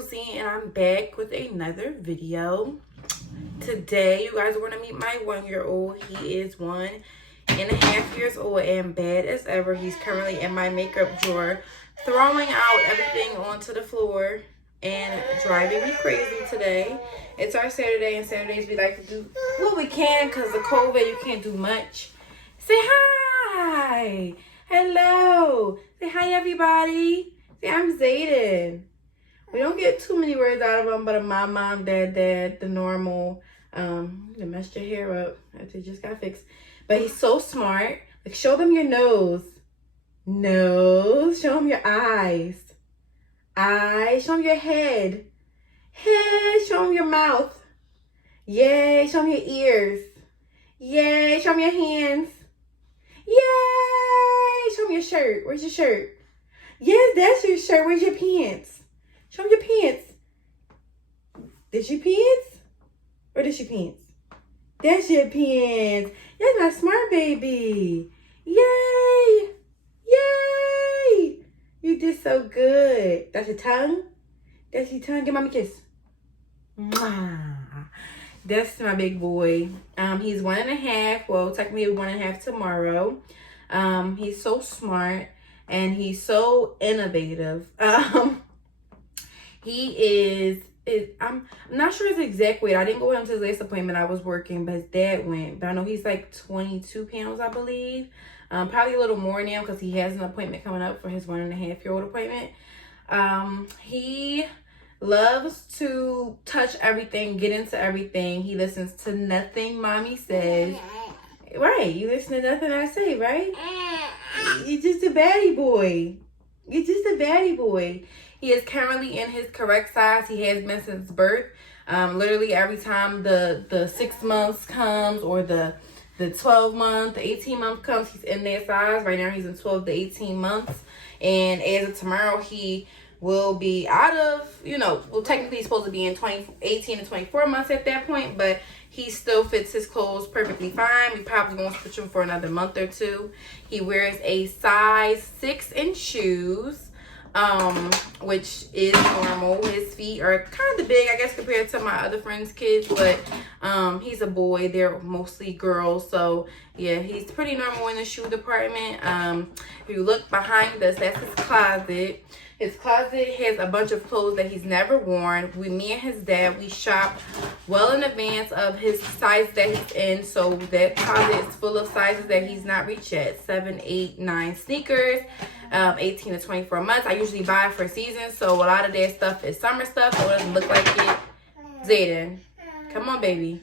Z, and I'm back with another video. Today, you guys are going to meet my 1-year-old. He is 1.5 years old and bad as ever. He's currently in my makeup drawer, throwing out everything onto the floor and driving me crazy today. It's our Saturday, and Saturdays we like to do what we can because of COVID. You can't do much. Say hi. Hello. Say hi, everybody. Say I'm Zayden. We don't get too many words out of him, but a mom, dad, the normal. You messed your hair up after you just got fixed. But he's so smart. Like, show them your nose. Nose. Show them your eyes. Eyes. Show them your head. Head. Show them your mouth. Yay. Show them your ears. Yay. Show them your hands. Yay. Show them your shirt. Where's your shirt? Yes, that's your shirt. Where's your pants? Show them your pants. This your pants? Or this your pants? That's your pants. That's my smart baby. Yay! Yay! You did so good. That's your tongue? That's your tongue. Give mommy a kiss. Mwah. That's my big boy. He's 1.5. Well, technically 1.5 tomorrow. He's so smart and he's so innovative. He is, I'm not sure his exact weight. I didn't go with him to his last appointment. I was working, but his dad went. But I know he's like 22 pounds, I believe. Probably a little more now because he has an appointment coming up for his 1.5-year-old appointment. He loves to touch everything, get into everything. He listens to nothing mommy says. Right, you listen to nothing I say, right? You're just a baddie boy. You're just a baddie boy. He is currently in his correct size. He has been since birth. Literally every time the 6 months comes or the 12 month, the 18 month comes, he's in that size. Right now he's in 12 to 18 months. And as of tomorrow, he will be out of, well, technically he's supposed to be in 18 to 24 months at that point, but he still fits his clothes perfectly fine. We probably won't switch him for another month or two. He wears a size 6 in shoes, which is normal. His feet are kind of big, I guess, compared to my other friends' kids, but he's a boy. They're mostly girls, so yeah, he's pretty normal in the shoe department. If you look behind us, that's his closet. His closet has a bunch of clothes that he's never worn. Me and his dad, we shop well in advance of his size that he's in. So that closet is full of sizes that he's not reached yet. 7, 8, 9 sneakers, 18 to 24 months. I usually buy for season. So a lot of that stuff is summer stuff. So it doesn't look like it. Zayden, come on, baby.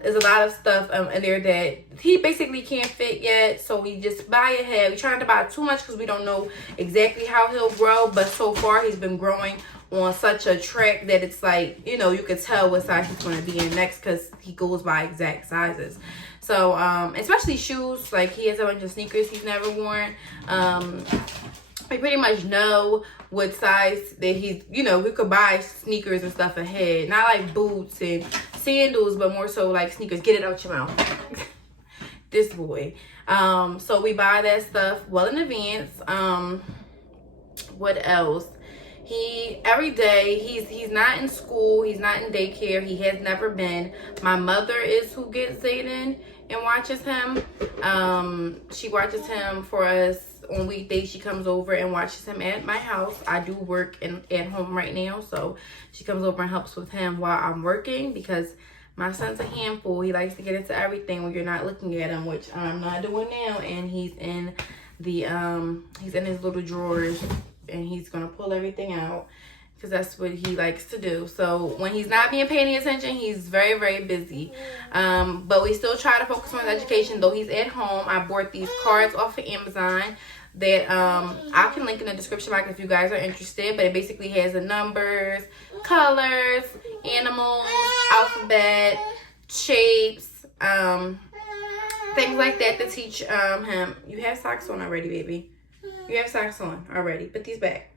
There's a lot of stuff in there that he basically can't fit yet. So we just buy ahead. We're trying to buy too much because we don't know exactly how he'll grow. But so far, he's been growing on such a track that it's like, you could tell what size he's going to be in next because he goes by exact sizes. So, especially shoes. Like, he has a bunch of sneakers he's never worn. We pretty much know what size that he's, we could buy sneakers and stuff ahead. Not like boots and sandals, but more so like sneakers. Get it out your mouth. This boy. So we buy that stuff well in advance. What else? Every day, he's not in school. He's not in daycare. He has never been. My mother is who gets Zayden and watches him. She watches him for us on weekdays. She comes over and watches him at my house. I do work at home right now, so she comes over and helps with him while I'm working because my son's a handful. He likes to get into everything when you're not looking at him, which I'm not doing now. And he's in he's in his little drawers and he's gonna pull everything out because that's what he likes to do. So when he's not being paying attention, he's very, very busy. But we still try to focus on his education, though he's at home. I bought these cards off of Amazon that I can link in the description box if you guys are interested. But it basically has the numbers, colors, animals, alphabet, shapes, things like that to teach him. You have socks on already, baby. You have socks on already. Put these back.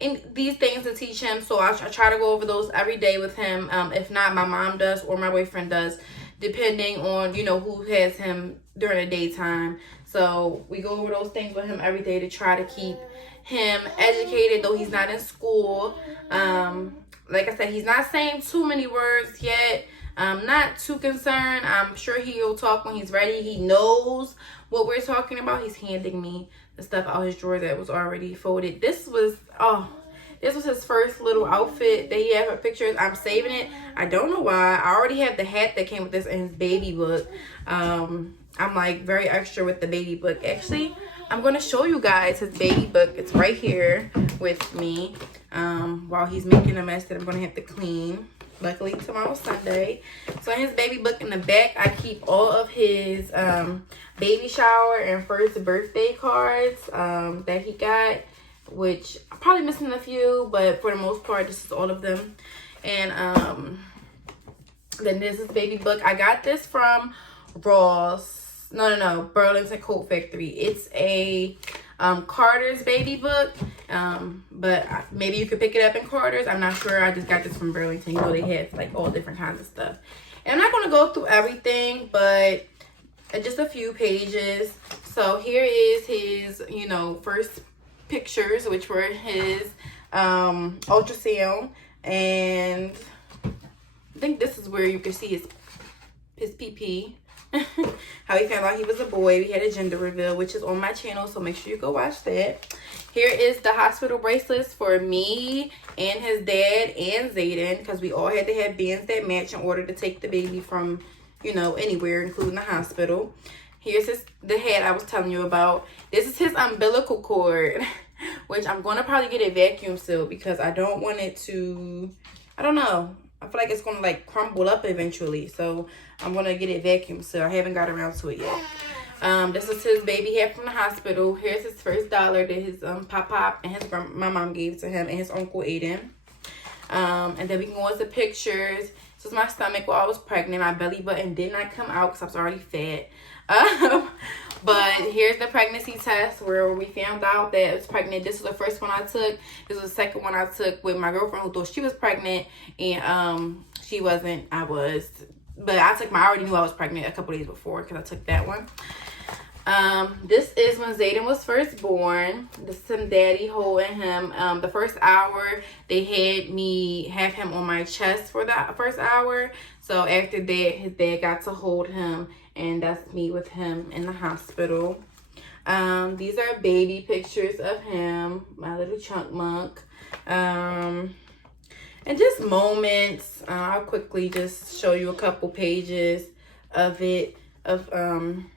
And these things to teach him. So I try to go over those every day with him. If not, my mom does or my boyfriend does, depending on, who has him during the daytime. So we go over those things with him every day to try to keep him educated, though he's not in school. Like I said, he's not saying too many words yet. I'm not too concerned. I'm sure he'll talk when he's ready. He knows what we're talking about. He's handing me the stuff out his drawer that was already folded. This was his first little outfit that he had for pictures. I'm saving it. I don't know why. I already have the hat that came with this in his baby book. I'm like very extra with the baby book. Actually, I'm going to show you guys his baby book. It's right here with me while he's making a mess that I'm going to have to clean. Luckily, tomorrow's Sunday. So in his baby book in the back, I keep all of his baby shower and first birthday cards that he got, which I'm probably missing a few, but for the most part, this is all of them. And then this is baby book. I got this from Ross. No, Burlington Coat Factory. It's a Carter's baby book, but maybe you could pick it up in Carter's. I'm not sure. I just got this from Burlington. You know, they have like all different kinds of stuff. And I'm not going to go through everything, but just a few pages. So here is his, you know, first pictures, which were his ultrasound, and I think this is where you can see his PP. How he found out he was a boy. We had a gender reveal, which is on my channel, so make sure you go watch that. Here is the hospital bracelets for me and his dad and Zayden, because we all had to have bands that match in order to take the baby from, you know, anywhere, including the hospital. Here's the hat I was telling you about. This is his umbilical cord, which I'm going to probably get it vacuum sealed because I don't want it to, I don't know. I feel like it's going to like crumble up eventually. So I'm going to get it vacuum sealed. I haven't got around to it yet. This is his baby hat from the hospital. Here's his first dollar that his pop and my mom gave to him and his uncle Aiden. And then we can go into pictures. This was my stomach while I was pregnant. My belly button did not come out because I was already fat. But here's the pregnancy test where we found out that I was pregnant. This was the first one I took. This was the second one I took with my girlfriend who thought she was pregnant. And she wasn't. I was. But I already knew I was pregnant a couple days before because I took that one. This is when Zayden was first born. This is him daddy holding him. The first hour, they had me have him on my chest for the first hour. So after that, his dad got to hold him. And that's me with him in the hospital. These are baby pictures of him, my little chunk monk. And just moments. I'll quickly just show you a couple pages of it, of him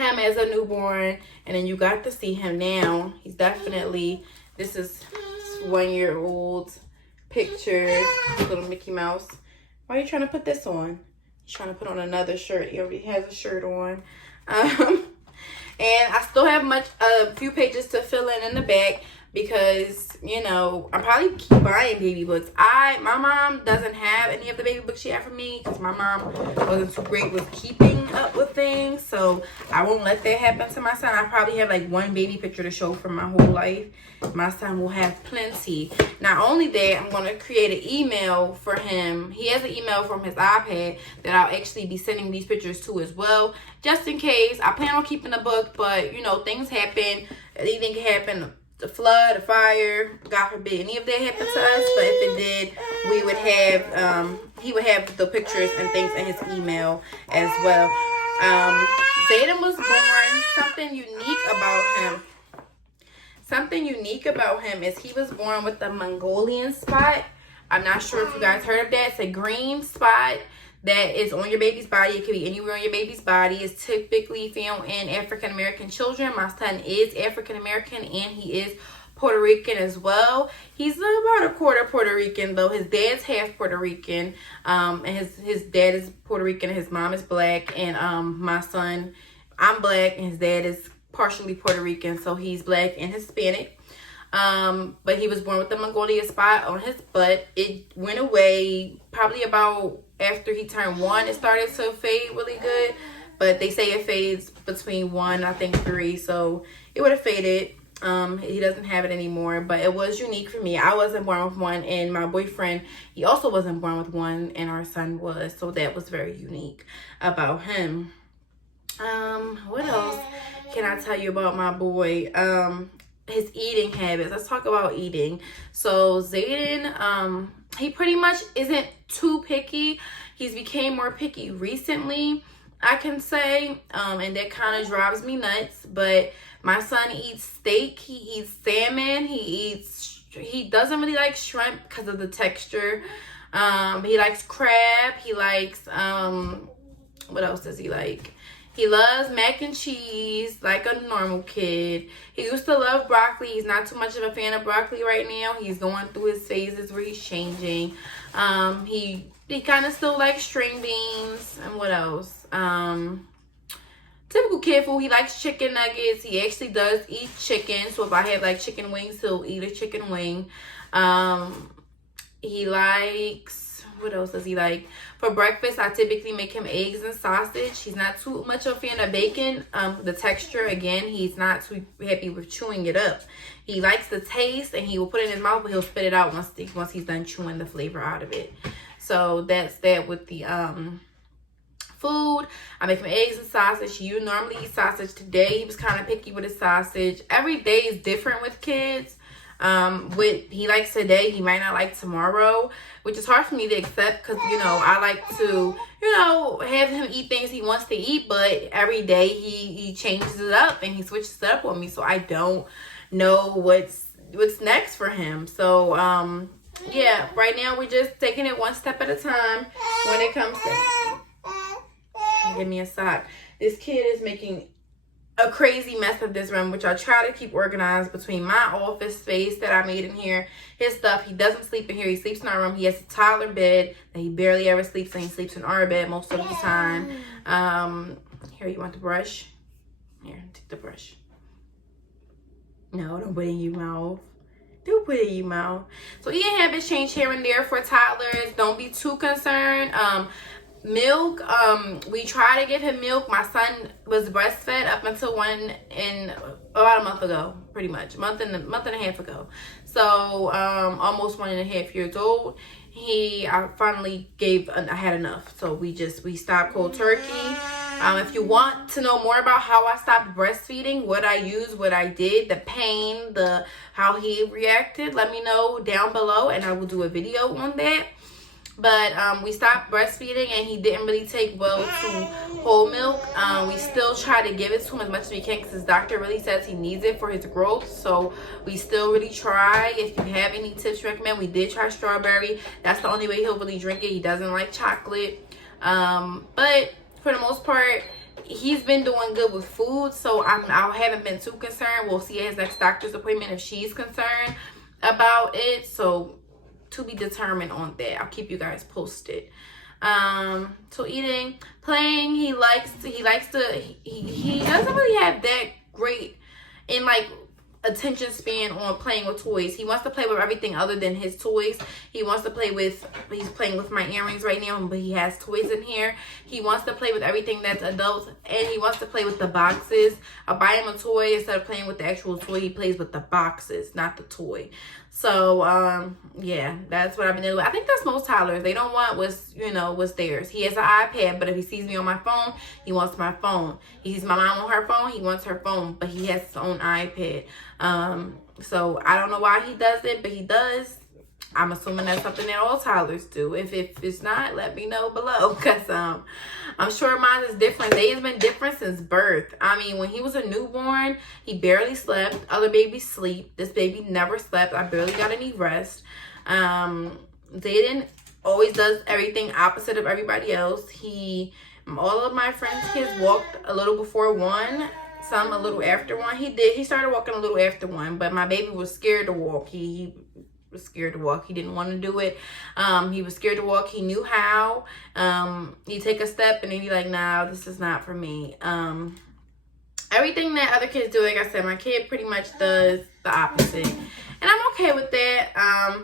as a newborn. And then you got to see him now. He's definitely, this is 1-year-old picture, little Mickey Mouse. Why are you trying to put this on? He's trying to put on another shirt. He already has a shirt on. And I still have a few pages to fill in the back because, you know, I probably keep buying baby books. My mom doesn't have any of the baby books she had for me because my mom wasn't too great with keeping up with things. So I won't let that happen to my son. I probably have like one baby picture to show from my whole life. My son will have plenty. Not only that, I'm going to create an email for him. He has an email from his iPad that I'll actually be sending these pictures to as well. Just in case. I plan on keeping the book, but, you know, things happen. Anything can happen. The flood, the fire, God forbid any of that happened to us. But if it did, we would have, he would have the pictures and things in his email as well. Zayden was born. Something unique about him is he was born with the Mongolian spot. I'm not sure if you guys heard of that. It's a green spot that is on your baby's body. It could be anywhere on your baby's body. It's typically found in African American children. My son is African American and he is Puerto Rican as well. He's about a quarter Puerto Rican, though his dad's half Puerto Rican. And his dad is Puerto Rican and his mom is black. And my son, I'm black and his dad is partially Puerto Rican, so he's black and Hispanic. But he was born with the Mongolia spot on his butt. It went away probably about after he turned 1. It started to fade really good, but they say it fades between 1, I think 3, so it would have faded. He doesn't have it anymore, but it was unique for me. I wasn't born with one, and my boyfriend, he also wasn't born with one, and our son was, so that was very unique about him. What else can I tell you about my boy? his eating habits. Let's talk about eating. So Zayden, he pretty much isn't too picky. He's became more picky recently, I can say, and that kind of drives me nuts. But my son eats steak, he eats salmon, he doesn't really like shrimp because of the texture. He likes crab, he likes what else does he like? He loves mac and cheese like a normal kid. He used to love broccoli. He's not too much of a fan of broccoli right now. He's going through his phases where he's changing. He kind of still likes string beans. And what else? Typical kid food. He likes chicken nuggets. He actually does eat chicken. So if I have like chicken wings, he'll eat a chicken wing. He likes, what else does he like? For breakfast, I typically make him eggs and sausage. He's not too much of a fan of bacon. The texture, again, he's not too happy with chewing it up. He likes the taste, and he will put it in his mouth, but he'll spit it out once he's done chewing the flavor out of it. So that's that with the food. I make him eggs and sausage. You normally eat sausage. Today, he was kind of picky with his sausage. Every day is different with kids. What he likes today, he might not like tomorrow, which is hard for me to accept because, you know, I like to, you know, have him eat things he wants to eat, but every day he changes it up and he switches it up with me, so I don't know what's next for him. So, yeah, right now we're just taking it one step at a time when it comes to... Give me a sock. This kid is making a crazy mess of this room, which I try to keep organized between my office space that I made in here, his stuff. He doesn't sleep in here. He sleeps in our room. He has a toddler bed that he barely ever sleeps in. He sleeps in our bed most of the time. Here, you want the brush? Here, take the brush. No, don't put it in your mouth. Don't put it in your mouth. So eating habits change here and there for toddlers. Don't be too concerned. Milk, we try to give him milk. My son was breastfed up until about a month ago, pretty much a month and a half ago. So almost 1.5 years old. I finally I had enough, so we stopped cold turkey. If you want to know more about how I stopped breastfeeding, what I used, what I did, the pain, how he reacted, let me know down below, and I will do a video on that. But we stopped breastfeeding, and he didn't really take well to whole milk. We still try to give it to him as much as we can because his doctor really says he needs it for his growth. So we still really try. If you have any tips to recommend, we did try strawberry. That's the only way he'll really drink it. He doesn't like chocolate. But for the most part, he's been doing good with food. So I haven't been too concerned. We'll see at his next doctor's appointment if she's concerned about it. So to be determined on that. I'll keep you guys posted. So eating, playing, he doesn't really have that great in like attention span on playing with toys. He wants to play with everything other than his toys. He's playing with my earrings right now, but he has toys in here. He wants to play with everything that's adults, and he wants to play with the boxes. I buy him a toy, instead of playing with the actual toy, he plays with the boxes, not the toy. So, yeah, that's what I've been doing. I think that's most toddlers. They don't want what's theirs. He has an iPad, but if he sees me on my phone, he wants my phone. He sees my mom on her phone, he wants her phone, but he has his own iPad. So I don't know why he does it, but he does. I'm assuming that's something that all toddlers do. If it's not, let me know below, because I'm sure mine is different. They has been different since birth. I mean, when he was a newborn, he barely slept. Other babies sleep. This baby never slept. I barely got any rest. Zayden always does everything opposite of everybody else. All of my friends' kids walked a little before 1. Some a little after 1. He started walking a little after 1, but my baby was scared to walk. He was scared to walk. He didn't want to do it. He was scared to walk. He knew how. He'd take a step and then be like, nah, this is not for me. Everything that other kids do, like I said, my kid pretty much does the opposite. And I'm okay with that. I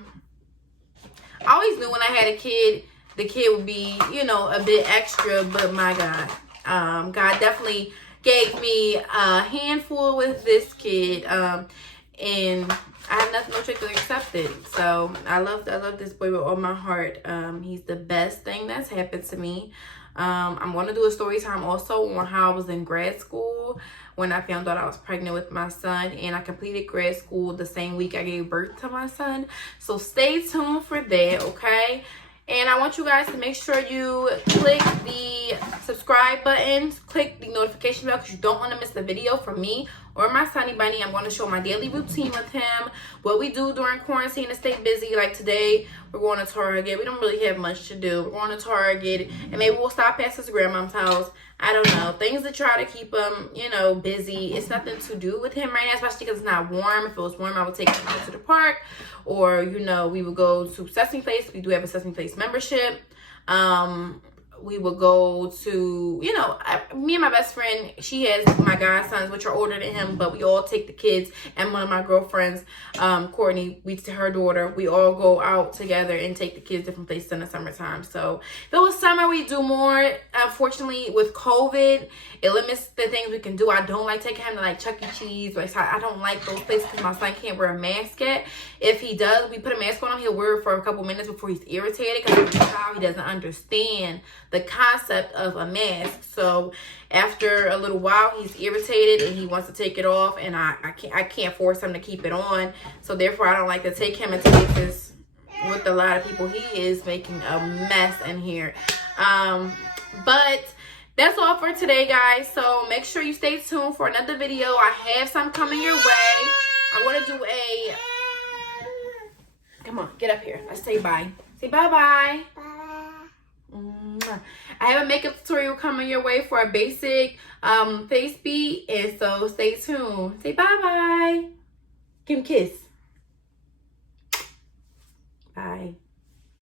always knew when I had a kid, the kid would be, a bit extra, but my God. God definitely gave me a handful with this kid. And I have nothing, no choice but accept it. So I love this boy with all my heart. He's the best thing that's happened to me. I'm going to do a story time also on how I was in grad school when I found out I was pregnant with my son, and I completed grad school the same week I gave birth to my son. So stay tuned for that, okay? And I want you guys to make sure you click the subscribe button, click the notification bell, because you don't want to miss the video from me or my Sunny Bunny. I'm going to show my daily routine with him, what we do during quarantine to stay busy. Like today, we're going to Target. We don't really have much to do. We're going to Target, and maybe we'll stop past his grandma's house. I don't know. Things to try to keep him, you know, busy. It's nothing to do with him right now, especially because it's not warm. If it was warm, I would take him out to the park, or, you know, we would go to Sesame Place. We do have a Sesame Place membership. We would go to, you know, me and my best friend, she has my godsons, which are older than him, but we all take the kids, and one of my girlfriends, Courtney, her daughter, we all go out together and take the kids different places in the summertime. So if it was summer, we do more. Unfortunately, with COVID, it limits the things we can do. I don't like taking him to like Chuck E. Cheese. Like, I don't like those places because my son can't wear a mask yet. If he does, we put a mask on him, he'll wear it for a couple minutes before he's irritated, because as a child, he doesn't understand the concept of a mask. So after a little while, he's irritated and he wants to take it off, and I can't force him to keep it on. So therefore, I don't like to take him into places with a lot of people. He is making a mess in here. But that's all for today, guys. So make sure you stay tuned for another video. I have some coming your way. I want to do a... Come on, get up here. Let's say bye. Say bye-bye. I have a makeup tutorial coming your way for a basic face beat, and so stay tuned. Say bye-bye. Give him a kiss. Bye.